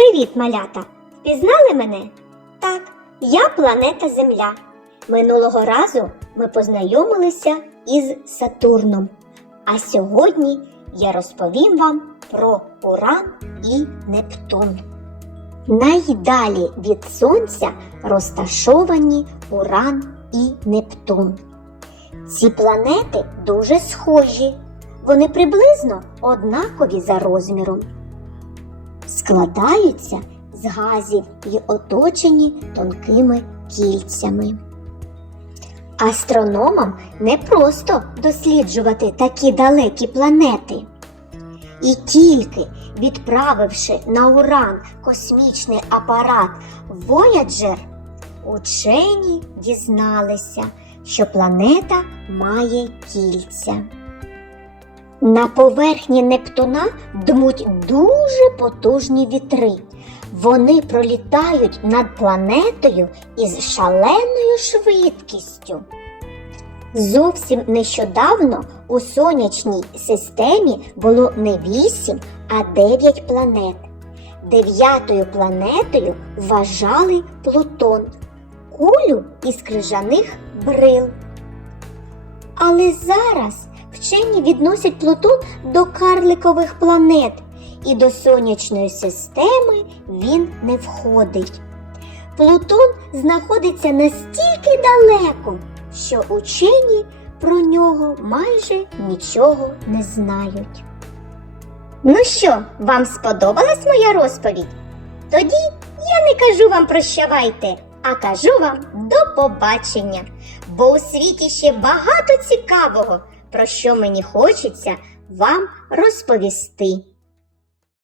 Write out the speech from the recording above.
Привіт, малята! Впізнали мене? Так, я планета Земля. Минулого разу ми познайомилися із Сатурном. А сьогодні я розповім вам про Уран і Нептун. Найдалі від Сонця розташовані Уран і Нептун. Ці планети дуже схожі. Вони приблизно однакові за розміром. Складаються з газів і оточені тонкими кільцями. Астрономам не просто досліджувати такі далекі планети. І тільки відправивши на Уран космічний апарат Voyager, учені дізналися, що планета має кільця. На поверхні Нептуна дмуть дуже потужні вітри. Вони пролітають над планетою із шаленою швидкістю. Зовсім нещодавно у сонячній системі було не 8, а 9 планет. Дев'ятою планетою вважали Плутон, кулю із крижаних брил. Але зараз вчені відносять Плутон до карликових планет, і до сонячної системи він не входить. Плутон знаходиться настільки далеко, що учені про нього майже нічого не знають. Ну що, вам сподобалась моя розповідь? Тоді я не кажу вам прощавайте, а кажу вам до побачення, бо у світі ще багато цікавого, про що мені хочеться вам розповісти.